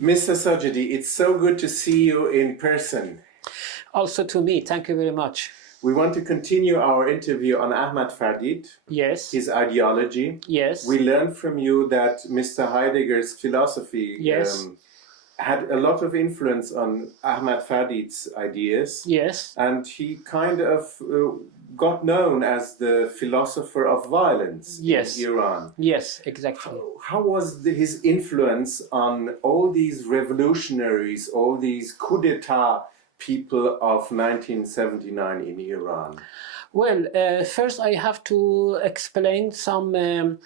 Mr. Sajedi, it's so good to see you in person. Also to me, thank you very much. We want to continue our interview on Ahmad Fardid, Yes. his ideology. Yes. We learned from you that Mr. Heidegger's philosophy Yes. had a lot of influence on Ahmad Fardid's ideas. Yes. And he kind of got known as the philosopher of violence Yes. in Iran. Yes, exactly. How was his influence on all these revolutionaries, all these coup d'etat people of 1979 in Iran? Well, first I have to explain some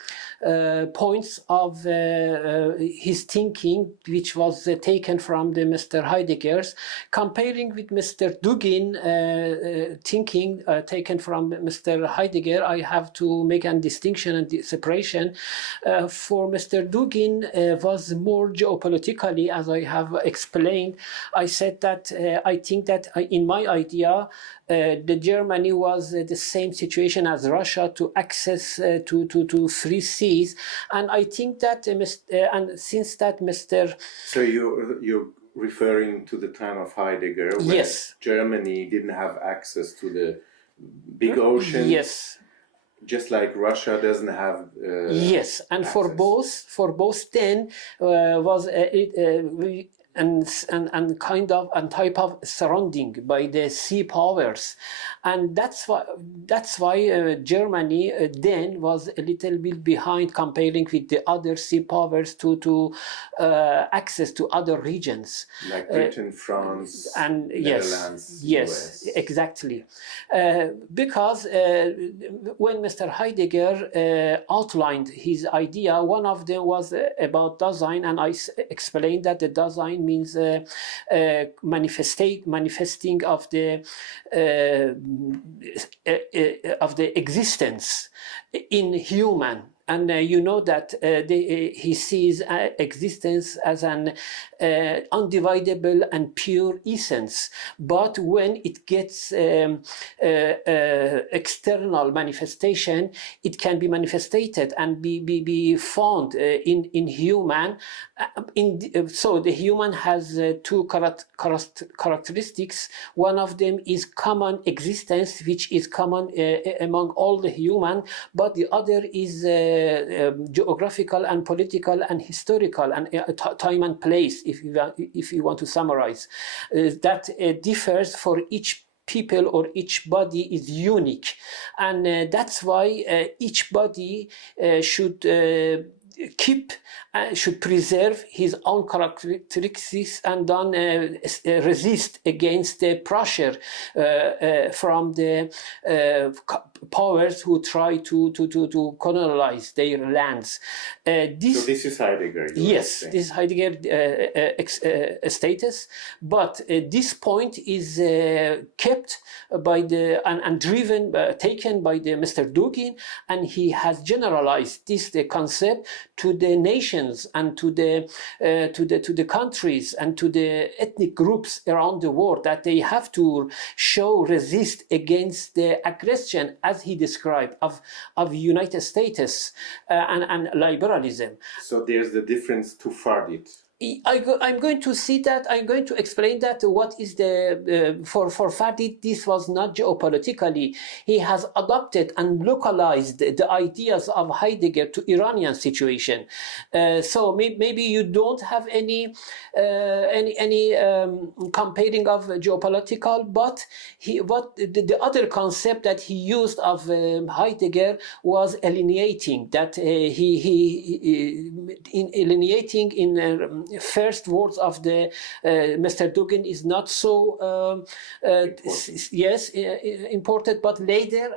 points of his thinking, which was taken from the Mr. Heidegger's, comparing with Mr. Dugin thinking taken from Mr. Heidegger. I have to make a distinction and separation. For Mr. Dugin was more geopolitically, as I have explained. I said that I think that in my idea, the Germany was the same situation as Russia to access to free seas, and I think that and since that Mr. So you're referring to the time of Heidegger, when Yes. Germany didn't have access to the big ocean. Yes. Just like Russia doesn't have. Yes, and access. for both then was and kind of and type of surrounding by the sea powers, and that's why Germany then was a little bit behind comparing with the other sea powers to access to other regions Like Britain, France, and Netherlands, yes, US. exactly, because when Mr. Heidegger outlined his idea, one of them was about design, and I explained that the design means manifesting of the existence in human. And you know that he sees existence as an undividable and pure essence. But when it gets external manifestation, it can be manifested and be found in human. So the human has two characteristics. One of them is common existence, which is common among all the human, but the other is geographical and political and historical and time and place, if you want to summarize. That differs for each people, or each body is unique, and that's why each body should should preserve his own characteristics and then resist against the pressure from the powers who try to colonize their lands. So this is Heidegger. Yes, this is Heidegger status, but this point is kept by the and driven, taken by the Mr. Dugin, and he has generalized this concept to the nations and to the countries and to the ethnic groups around the world, that they have to resist against the aggression, as he described, of United States and liberalism. So there's the difference to Fardid. I'm going to see that. I'm going to explain that. What is the for Fardid? This was not geopolitically. He has adopted and localized the ideas of Heidegger to Iranian situation. So maybe you don't have any comparing of geopolitical, but the other concept that he used of Heidegger was alienating. That alienating in first words of the Mr. Dugin is not so important, but later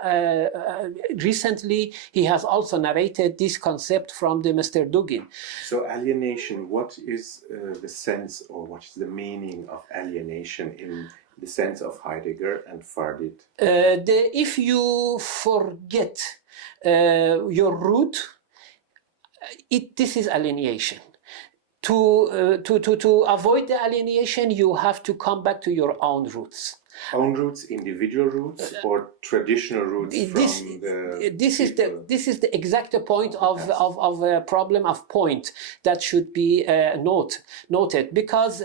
recently he has also narrated this concept from the Mr. Dugin. So alienation, what is the sense, or what is the meaning of alienation in the sense of Heidegger and Fardid? If you forget your root, this is alienation. To avoid the alienation, you have to come back to your own roots. Own roots, individual roots, or traditional roots from the people? This is the exact point of a problem of point that should be noted, because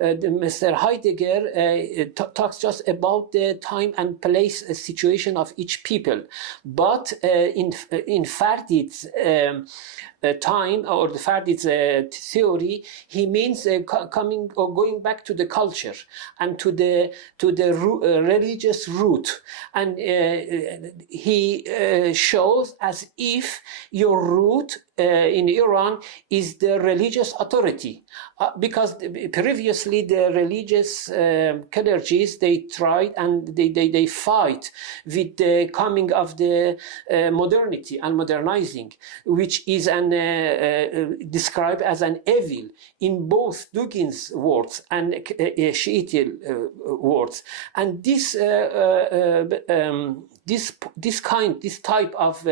Mr. Heidegger talks just about the time and place situation of each people, but in Fardid's time, or the Fardid's theory, he means coming or going back to the culture and to the religious root, and he shows as if your root in Iran is the religious authority, because previously the religious clergies, they tried and they fight with the coming of the modernity and modernizing, which is described as an evil in both Dugin's words and Shiite words. And this type of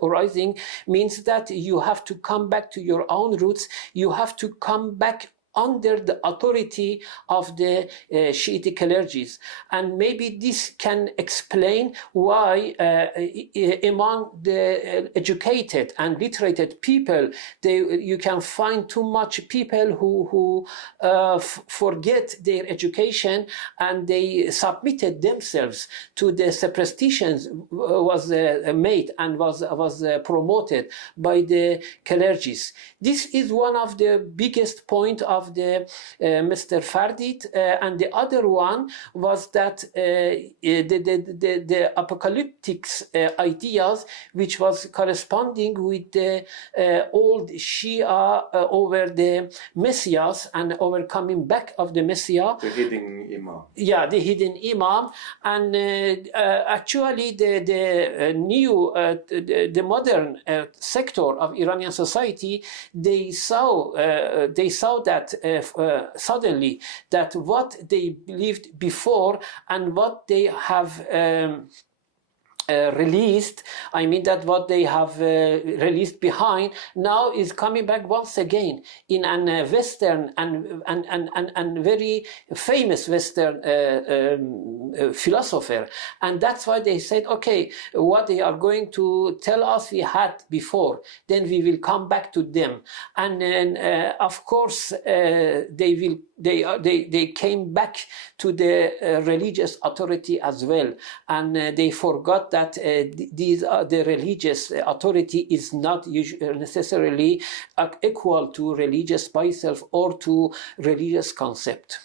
theorizing means that you have to come back to your own roots. You have to come back under the authority of the Shiite clergies. And maybe this can explain why among the educated and literated people, you can find too much people who forget their education, and they submitted themselves to the superstitions was made and was promoted by the clergies. This is one of the biggest point of the Mr. Fardid, and the other one was that the apocalyptic ideas, which was corresponding with the old Shia over the Messiah and overcoming back of the Messiah. The hidden Imam. Yeah, the hidden Imam. And actually the new, the modern sector of Iranian society, they saw that suddenly that what they believed before and what they have released, I mean that what they have released behind now is coming back once again in an Western and very famous Western philosopher. And that's why they said, okay, what they are going to tell us we had before, then we will come back to them. And then of course they came back to the religious authority as well, and they forgot that the religious authority is not necessarily equal to religious by itself or to religious concept.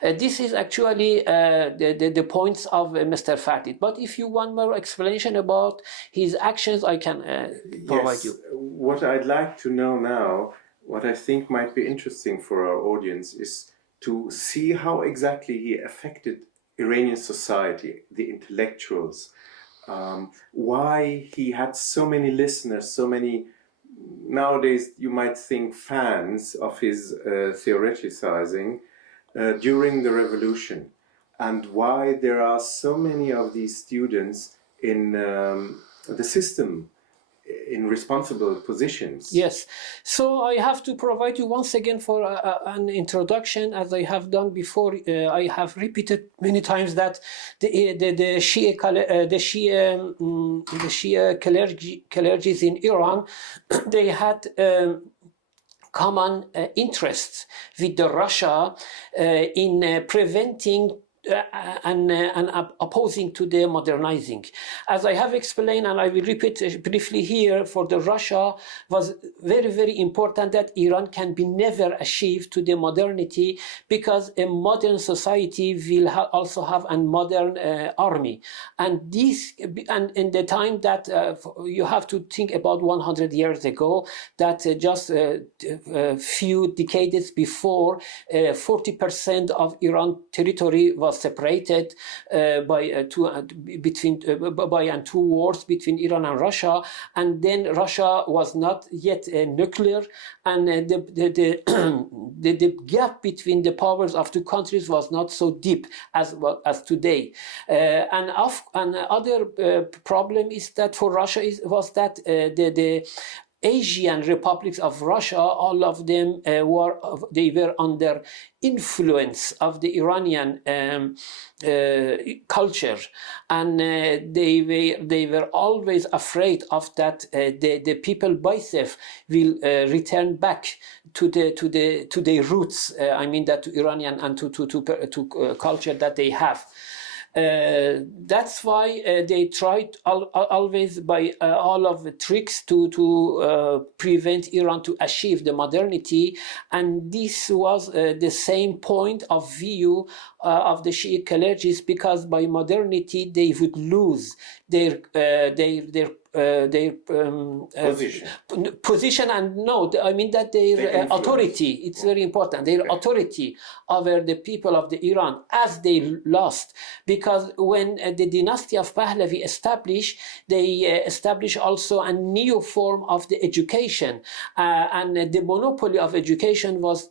This is actually the points of Mr. Fardid. But if you want more explanation about his actions, I can provide you. What I'd like to know now, what I think might be interesting for our audience, is to see how exactly he affected Iranian society, the intellectuals, why he had so many listeners, so many, nowadays you might think, fans of his theoreticizing during the revolution, and why there are so many of these students in the system, in responsible positions. Yes, so I have to provide you once again for an introduction, as I have done before. I have repeated many times that the Shia clergies in Iran, they had common interests with the Russia in preventing and opposing to the modernizing. As I have explained, and I will repeat briefly here, for the Russia was very, very important that Iran can be never achieved to the modernity, because a modern society will also have a modern army. And this, and in the time that you have to think about 100 years ago, that just a few decades before, 40% of Iran territory was separated by two wars between Iran and Russia, and then Russia was not yet nuclear, and the gap between the powers of two countries was not so deep as today. And other problem is that for Russia was that the Asian republics of Russia, all of them were under influence of the Iranian culture, and they were always afraid of that the people by themselves will return back to their roots. I mean that to Iranian and to culture that they have. That's why they tried always by all of the tricks to prevent Iran to achieve the modernity, and this was the same point of view of the Shia clergies, because by modernity they would lose their position, and no, I mean that their authority. It's very important. Their authority over the people of the Iran, as they lost, because when the dynasty of Pahlavi established, they established also a new form of the education, and the monopoly of education was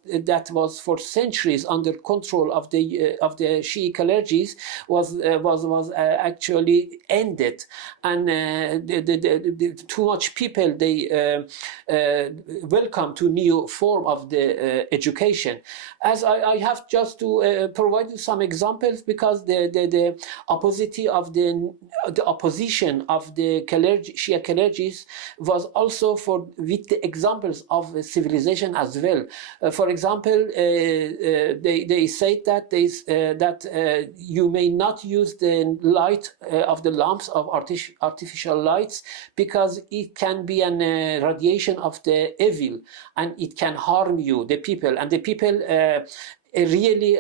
for centuries under control of the Shia clergies was actually ended, and too much people they welcome to new form of the education. As I have just to provide you some examples, because the opposition of the Shia clergies was also with the examples of civilization as well. For example, they said that you may not use the light of the lamps of artificial lights, because it can be an radiation of the evil, and it can harm you, the people, and the people really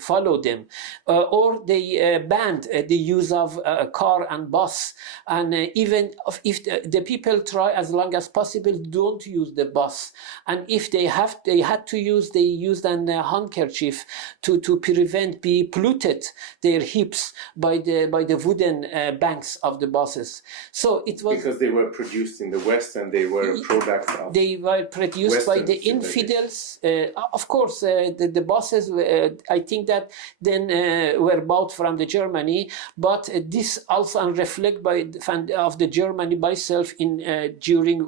follow them, or they banned the use of car and bus, and even if the people try as long as possible don't use the bus, and if they had to use, they used an handkerchief to prevent be polluted their hips by the wooden banks of the buses. So it was because they were produced in the West, and they were products of they were produced Western by the infidels. Of course, the buses, I think that then were bought from the Germany, but this also reflect of the Germany by itself in during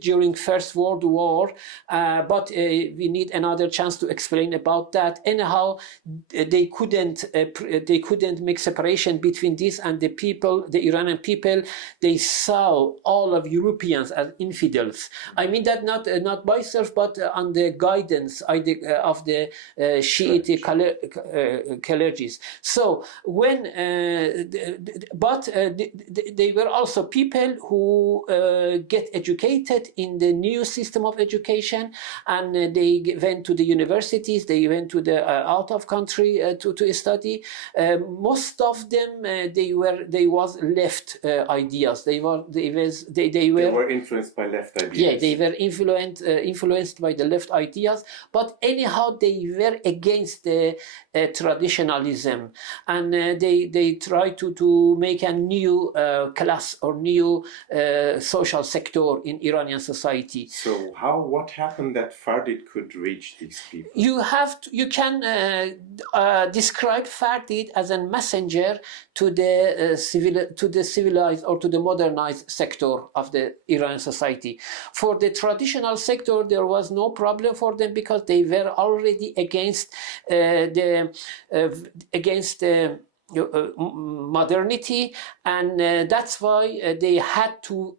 during First World War. But we need another chance to explain about that. Anyhow, they couldn't make separation between this and the people, the Iranian people. They saw all of Europeans as infidels. I mean that not by itself, but on the guidance of the Shiite clergies. So when, they were also people who get educated in the new system of education, and they went to the universities, they went to the out of country to study. Most of them they was left ideas. They were influenced by left ideas. Yeah, they were influenced by the left ideas, but anyhow they were against the traditionalism, and they try to make a new class or new social sector in Iranian society. So what happened that Fardid could reach these people? You can describe Fardid as a messenger to the civilized or to the modernized sector of the Iranian society. For the traditional sector, there was no problem for them, because they were already against modernity, and that's why they had to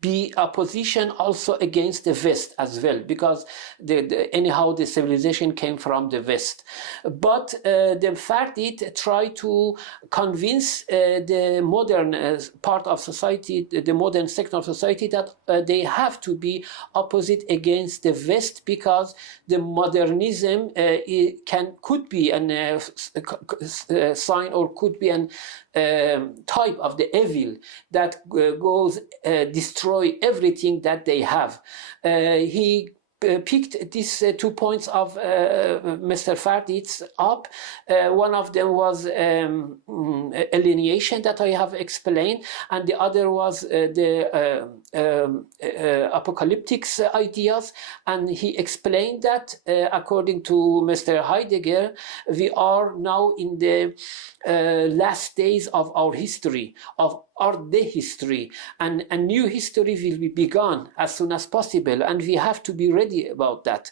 be a position also against the West as well, because anyhow the civilization came from the West. But the Fardid tried to convince the modern part of society, the modern sector of society, that they have to be opposite against the West, because the modernism could be a sign, or could be an type of the evil that goes destroy everything that they have. He picked these 2 points of Mr. Fardid's up. One of them was alienation that I have explained, and the other was the apocalyptic ideas. And he explained that according to Mr. Heidegger, we are now in the last days of our history, of our day history, and a new history will be begun as soon as possible, and we have to be ready about that.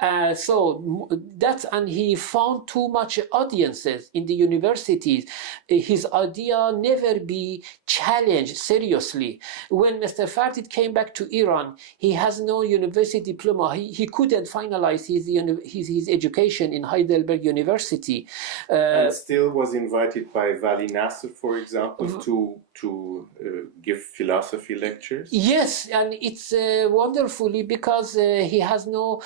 And he found too much audiences in the universities. His idea never be challenged seriously. When Mr. Fardid came back to Iran, he has no university diploma. He couldn't finalize his education in Heidelberg University. And still was invited by Vali Nasr, for example, to give philosophy lectures. Yes, and it's wonderfully because he has no,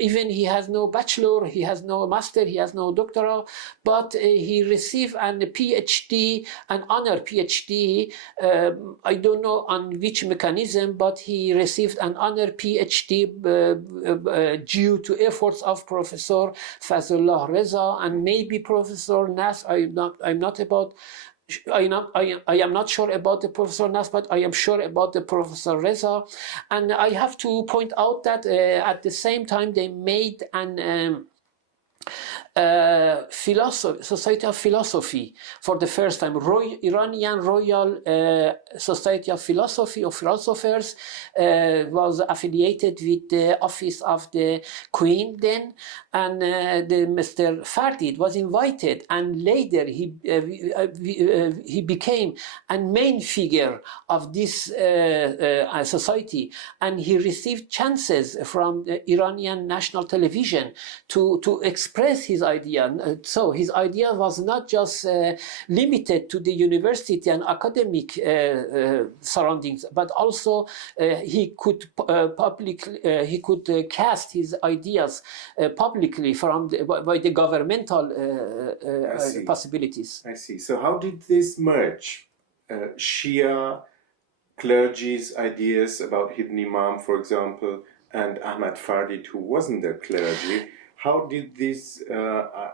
even he has no bachelor, he has no master, he has no doctoral, but he received an PhD, an honor PhD. I don't know on which mechanism, but he received an honor PhD due to efforts of Professor Fazlullah Reza and maybe Professor Nas. I am not sure about the Professor Nas, but I am sure about the Professor Reza. And I have to point out that at the same time they made an Society of Philosophy for the first time. Iranian Royal Society of Philosophy of Philosophers was affiliated with the office of the Queen then, and Mr. Fardid was invited, and later he became a main figure of this society, and he received chances from the Iranian national television to express his idea. So his idea was not just limited to the university and academic surroundings, but also he could cast his ideas publicly by the governmental possibilities. I see. So how did this merge? Shia clergy's ideas about hidden imam, for example, and Ahmad Fardid, who wasn't a clergy. How did these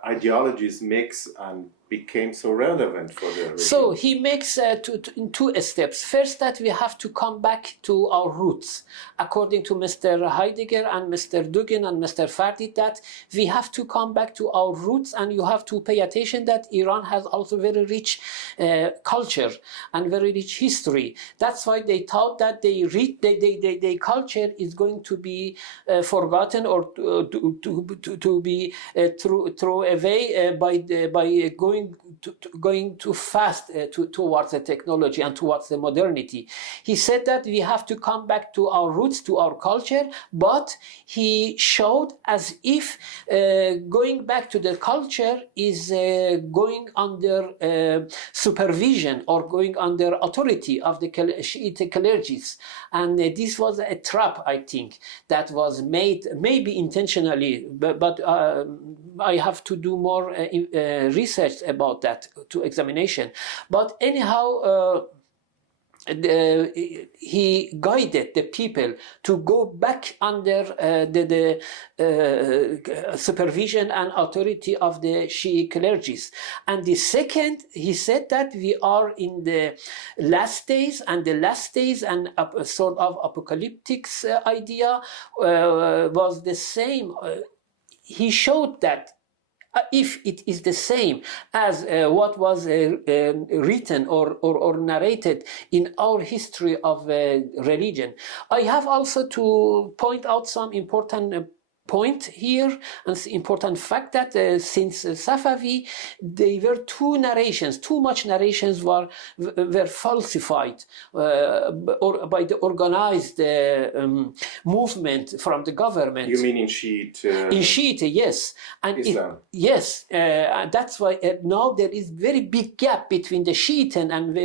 ideologies mix and became so relevant for the regime? So he makes in two steps. First, that we have to come back to our roots. According to Mr. Heidegger and Mr. Dugin and Mr. Fardid, that we have to come back to our roots, and you have to pay attention that Iran has also very rich culture and very rich history. That's why they thought that their culture is going to be forgotten or to be thrown away by going too fast towards the technology and towards the modernity. He said that we have to come back to our roots, to our culture, but he showed as if going back to the culture is going under supervision or going under authority of the Shiite clergies. And this was a trap, I think, that was made maybe intentionally, but I have to do more research about that to examination. But anyhow, he guided the people to go back under the supervision and authority of the Shiite clergies. And the second, he said that we are in the last days, and the last days and a sort of apocalyptic idea was the same. He showed that if it is the same as what was written or narrated in our history of religion. I have also to point out some important point here, and important fact that since Safavi, there were too much narrations were falsified or by the organized movement from the government. You mean in Shiite? In Shiite, yes. And Islam. Yes, that's why now there is very big gap between the Shiite and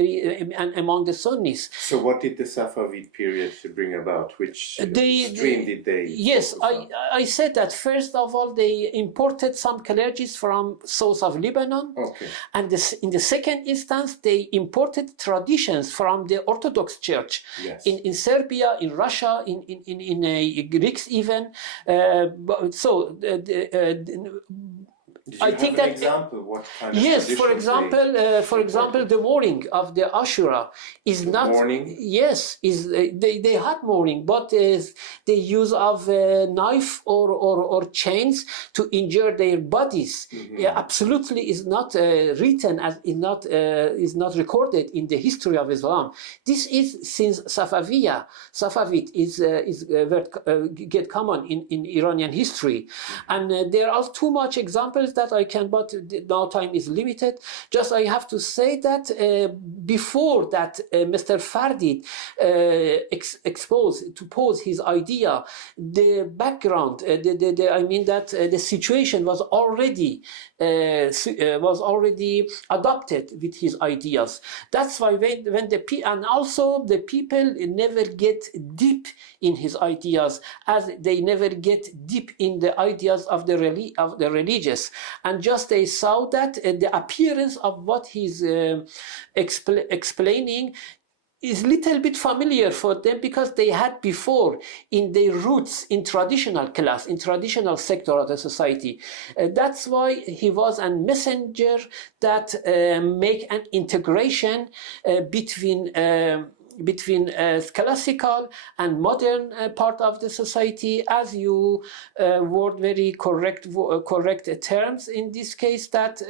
among the Sunnis. So what did the Safavid period bring about? Which stream did they? Yes, I said that first of all they imported some clergies from south of Lebanon, okay. And in the second instance they imported traditions from the Orthodox Church, yes. in Serbia, in Russia, in Greeks even. Did you I have think an that example? What kind of yes, for traditions example, the mourning of the Ashura is not mourning? yes, is they had mourning, but the use of knife or chains to injure their bodies, yeah, absolutely is not written as is not recorded in the history of Islam. This is since Safavid is get common in Iranian history, and there are too much examples that I can, but now time is limited. Just I have to say that before that Mr. Fardid exposed to pose his idea, the background, I mean that the situation was already adopted with his ideas. That's why when and also the people never get deep in his ideas, as they never get deep in the ideas of the religious, and just they saw that the appearance of what he's explaining is little bit familiar for them, because they had before in their roots in traditional class, in traditional sector of the society. That's why he was a messenger that make an integration between classical and modern part of the society, as you word very correct terms in this case, that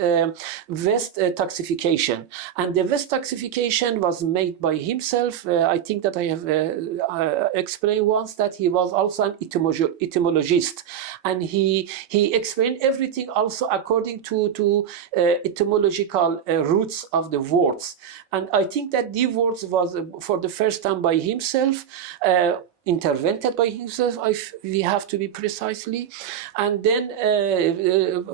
West-Toxification. And the West-Toxification was made by himself. I think that I have explained once that he was also an etymologist, and he explained everything also according to etymological roots of the words. And I think that the words was for the first time by himself, intervened by himself, we have to be precisely, and then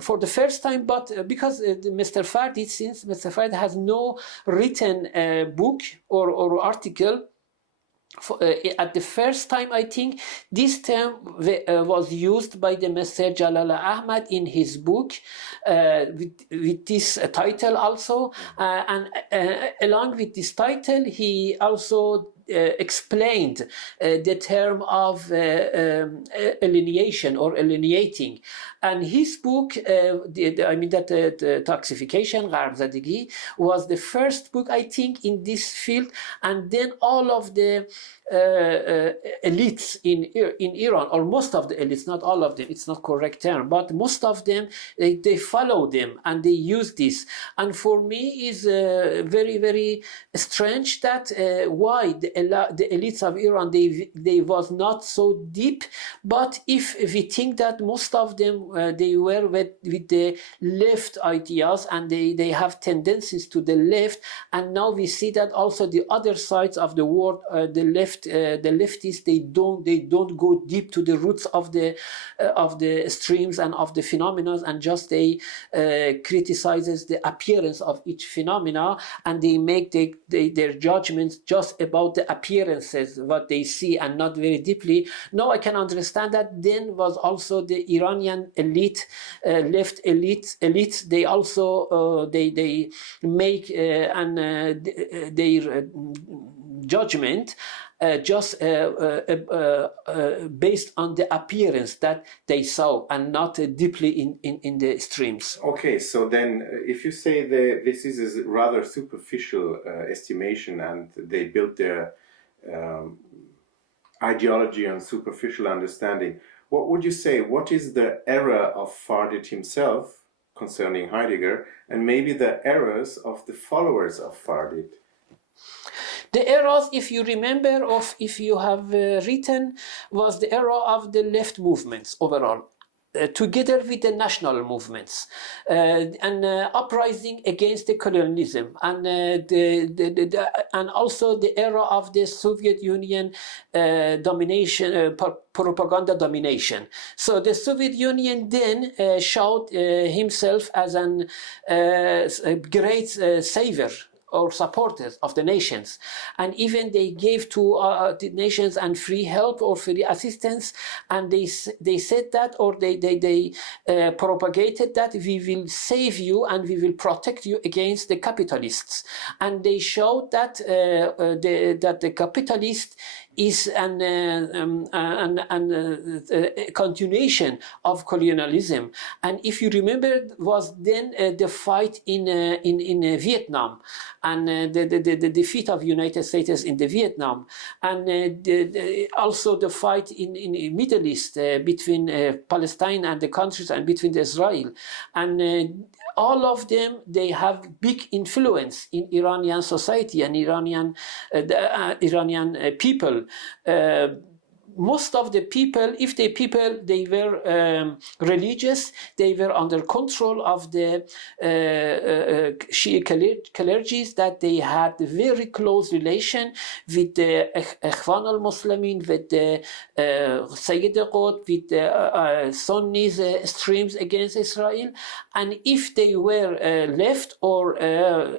for the first time, but because Mr. Fardid, since Mr. Fardid has no written book or article, at the first time, I think this term was used by the Mr. Jalal Ahmad in his book with this title also, and along with this title, he also explained the term of alienation or alienating. And his book, I mean that the Toxification, gharbzadegi, was the first book, I think, in this field. And then all of the elites in Iran, or most of the elites, not all of them, it's not correct term, but most of them, they follow them and they use this. And for me is very, very strange that why the elites of Iran, they was not so deep. But if we think that most of them, they were with the left ideas, and they have tendencies to the left, and now we see that also the other sides of the world, the leftists, they don't go deep to the roots of the streams and of the phenomena, and just they criticizes the appearance of each phenomena, and they make their judgments just about the appearances, what they see, and not very deeply. Now I can understand that then was also the Iranian elite, left elite, they also they make their judgment just based on the appearance that they saw, and not deeply in the streams. Okay, so then if you say that this is a rather superficial estimation, and they built their ideology on superficial understanding, what would you say? What is the error of Fardid himself concerning Heidegger, and maybe the errors of the followers of Fardid? The errors, if you remember, of if you have written, was the error of the left movements overall. Together with the national movements and uprising against the colonialism, and and also the era of the Soviet Union domination, propaganda domination. So the Soviet Union then showed himself as a great savior or supporters of the nations, and even they gave to the nations and free help or free assistance, and they said that, or they propagated that we will save you and we will protect you against the capitalists, and they showed that that the capitalist is a continuation of colonialism. And if you remember, was then the fight in Vietnam, and the defeat of United States in the Vietnam, and also the fight in Middle East between Palestine and the countries, and between Israel, and all of them, they have big influence in Iranian society and Iranian people. Most of the people, if the people, they were religious, they were under control of the Shia clergies, that they had a very close relation with the Ikhwan al-Muslimin, with the Sayyid Qutb, with the Sunnis streams against Israel. And if they were left or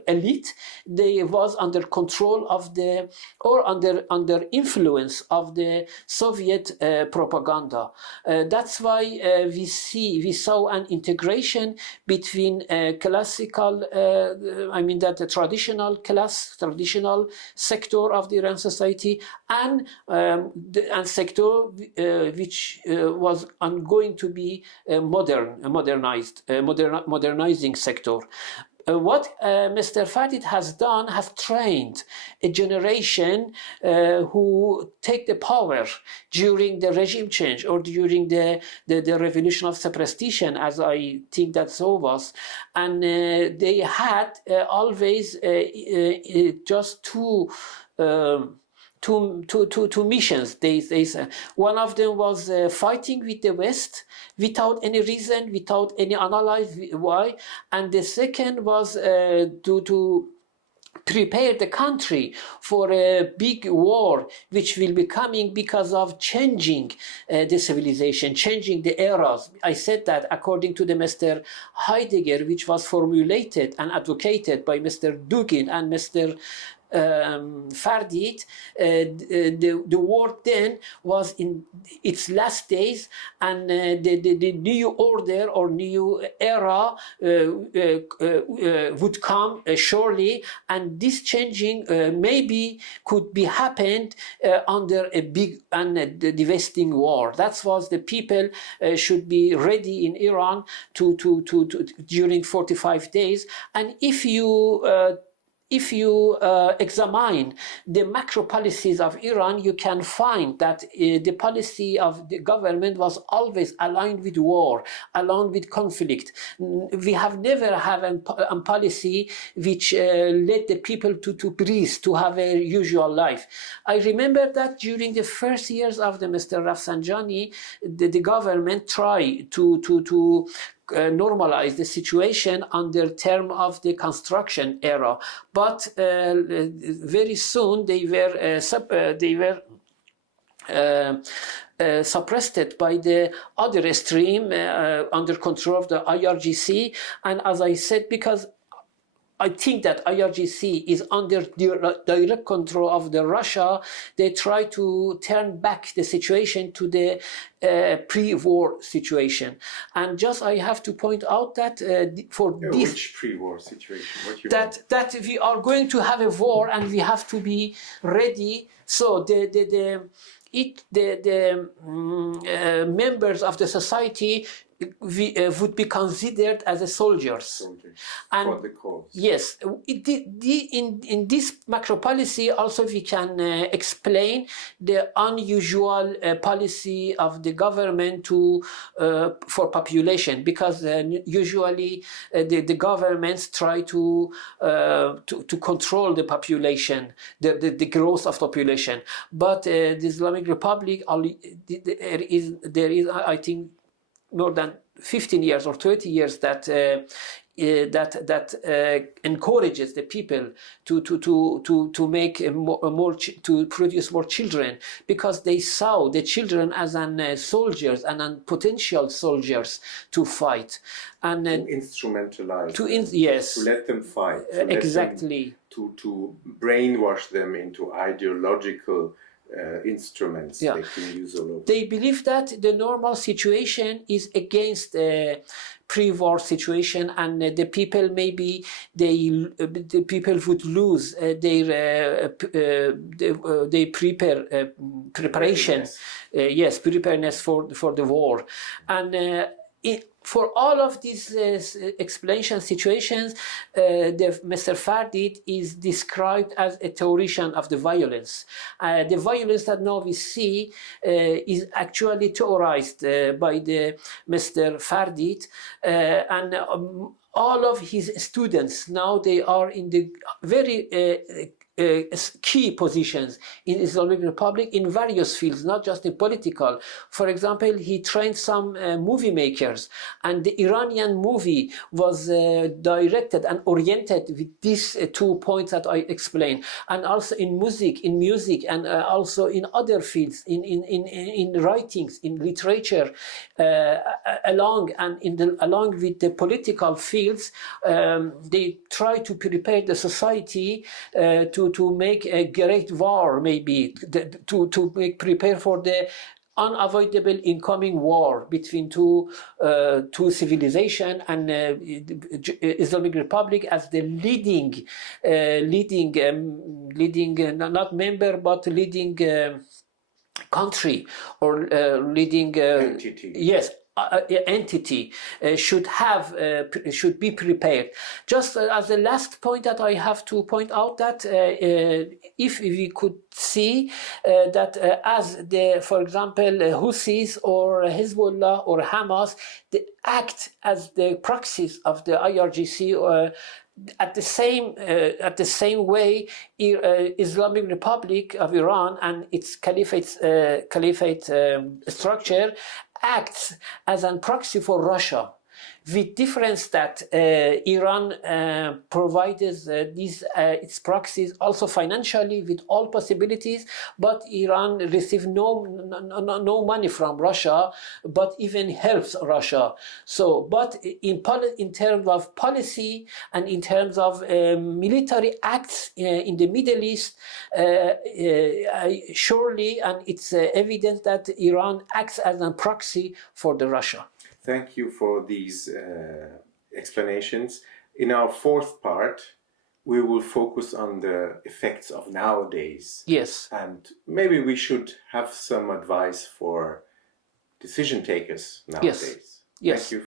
elite, they was under control of the, or under influence of the Soviet propaganda. That's why we saw an integration between classical, I mean that the traditional class, traditional sector of the Iran society, and sector which was going to be modernizing sector. What Mr. Fardid has done, has trained a generation who take the power during the regime change, or during the revolution of superstition, as I think that so was. And they had always just two missions. One of them was fighting with the West without any reason, without any analysis why, and the second was to prepare the country for a big war which will be coming because of changing the civilization, changing the eras. I said that according to the Mr. Heidegger, which was formulated and advocated by Mr. Dugin and Mr. Fardid, the war then was in its last days, and the new order or new era would come surely, and this changing maybe could be happened under a big and devastating war. That was the people should be ready in Iran to during 45 days. And if you examine the macro policies of Iran, you can find that the policy of the government was always aligned with war, aligned with conflict. We have never had a policy which led the people to breathe, to have a usual life. I remember that during the first years of the Mr. Rafsanjani, the government tried to normalize the situation under term of the construction era, but very soon they were suppressed by the other extreme under control of the IRGC. And as I said, because I think that IRGC is under direct control of the Russia, they try to turn back the situation to the pre-war situation. And just I have to point out that for this, which pre-war situation? What you that we are going to have a war and we have to be ready. So the members of the society would be considered as a soldiers. And for the cause. Yes, in this macro policy also we can explain the unusual policy of the government for population, because usually the governments try to control the population, the growth of population. But the Islamic Republic, there is I think more than 15 years or 20 years that encourages the people to make to produce more children, because they saw the children as soldiers and potential soldiers to fight, and to instrumentalize yes, to let them fight, exactly, to brainwash them into ideological instruments yeah. they can use all over. They believe that the normal situation is against the pre-war situation, and the people maybe the people would lose their preparation, yes, preparedness for the war, and for all of these explanation situations, Mr. Fardid is described as a theoretician of the violence. The violence that now we see is actually theorized by the Mr. Fardid, and all of his students now, they are in the very key positions in Islamic Republic in various fields, not just in political. For example, he trained some movie makers, and the Iranian movie was directed and oriented with these 2 points that I explained, and also in music, and also in other fields, in writings, in literature, along with the political fields. They try to prepare the society to make a great war, maybe to prepare for the unavoidable incoming war between two civilizations, and Islamic Republic as the leading not member but leading country, or leading entity. Yes, entity should be prepared. Just as the last point that I have to point out, that if we could see that as for example, Houthis or Hezbollah or Hamas, they act as the proxies of the IRGC, at the same way, Islamic Republic of Iran and its caliphate structure acts as a proxy for Russia, with difference that Iran provides its proxies also financially with all possibilities, but Iran receives no money from Russia, but even helps Russia. So, but in terms of policy and in terms of military acts in the Middle East, surely, and it's evident that Iran acts as a proxy for the Russia. Thank you for these explanations. In our fourth part, we will focus on the effects of nowadays. Yes. And maybe we should have some advice for decision takers nowadays. Yes. Thank you.